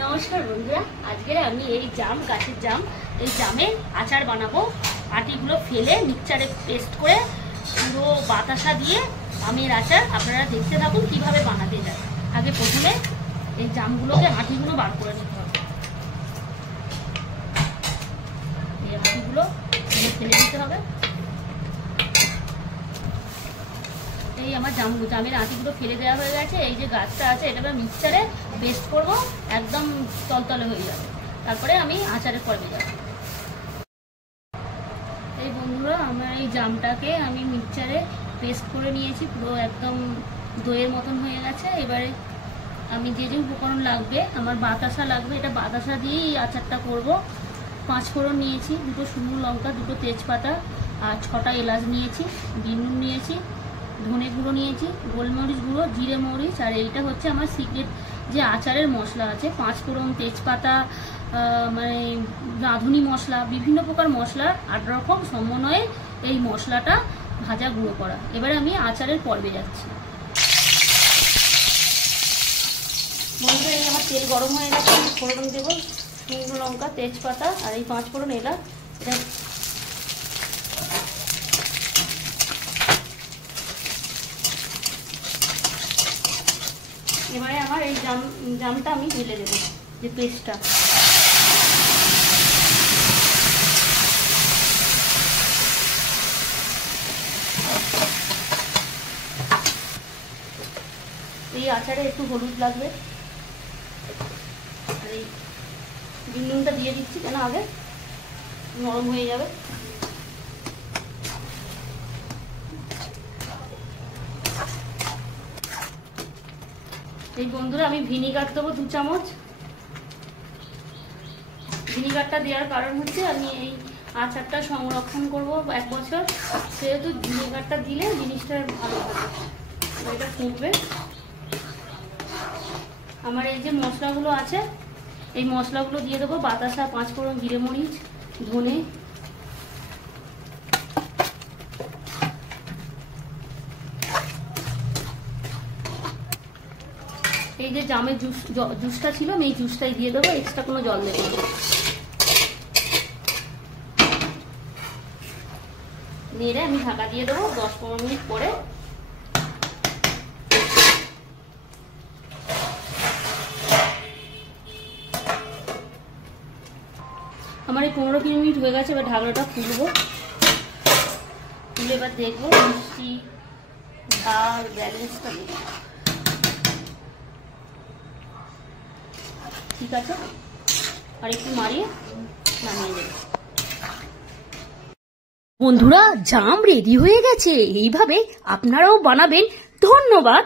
নমস্কার বন্ধুরা, আজকে আমি এই জাম গাছের জাম এই জামের আচার বানাবো। আটিগুলো ফেলে মিক্সচারে পেস্ট করে পুরো বাতাসা দিয়ে আমের আচার আপনারা দেখতে থাকুন কিভাবে বানাতে যায়। আগে প্রথমে এই জামগুলোকে আটিগুলো বার করে নিতে হবে। এই আটিগুলো ফেলে দিতে হবে। এই আমার জামের আটিগুলো ফেলে দেওয়া হয়ে গেছে। এই যে গাছটা আছে এটা আমরা মিক্সচারে পেস্ট করবো, একদম তলতলে হয়ে যাবে। তারপরে আমি আচারের পর্বে যাব। এই বন্ধুরা, আমার এই জামটাকে আমি মিক্সচারে পেস্ট করে নিয়েছি, পুরো একদম দইয়ের মতন হয়ে গেছে। এবারে আমি যে যে উপকরণ লাগবে, আমার বাতাসা লাগবে, এটা বাতাসা দিয়েই আচারটা করব। 5 ফোড়ন নিয়েছি, 2 শুকনো লঙ্কা, 2 তেজপাতা আর 6টা এলাচ নিয়েছি, বিন নুন নিয়েছি, ধনে গুঁড়ো নিয়েছি, গোলমরিচ গুঁড়ো, জিরে মরিচ, আর এইটা হচ্ছে আমার সিক্রেট যে আচারের মশলা আছে, 5 ফোড়ন, তেজপাতা, মানে রাঁধুনি মশলা, বিভিন্ন প্রকার মশলা 8 রকম সমন্বয়ে এই মশলাটা ভাজা গুঁড়ো করা। এবারে আমি আচারের পর্বে যাচ্ছি। বন্ধুরা, এই আমার তেল গরম হয়ে গেছে, ফোড়ন দেবো শুকনো লঙ্কা, তেজপাতা আর এই 5 ফোড়ন এলাচ। এটা এবারে আমার এই জামটা আমি ঢেলে দেবো, যে পেস্টটা। এই আচারে একটু হলুদ লাগবে, আর এই বিন নুনটা দিয়ে দিচ্ছি কেন আগে নরম হয়ে যাবে। এই বন্ধুরা, আমি ভিনিগার দেবো 2 চামচ। ভিনিগারটা দেওয়ার কারণ হচ্ছে আমি এই আচারটা সংরক্ষণ করব 1 বছর, সেহেতু ভিনিগারটা দিলে জিনিসটা ভালো হবে। এটা ফুটবে। আমার এই যে মশলাগুলো আছে, এই মশলাগুলো দিয়ে দেবো। বাতাসা, 5 ফোড়ন, জিরে মরিচ, ধনে, এই যে জামের জুসটা ছিল আমি এই জুসটাই দিয়ে দেবো, এক্সট্রা কোনো জল দেবো না। নেড়ে আমি ঢাকা দিয়ে দেবো 10-15 মিনিট পরে। আমার এই 15-20 মিনিট হয়ে গেছে। এবার ঢাকনাটা খুলবো, খুলে এবার দেখবো মিষ্টি ঝাল ব্যালেন্সটা দেখবো ঠিক আছে। আর একটু মারিয়ে নামিয়ে দেবো। বন্ধুরা, জাম রেডি হয়ে গেছে। এইভাবে আপনারাও বানাবেন। ধন্যবাদ।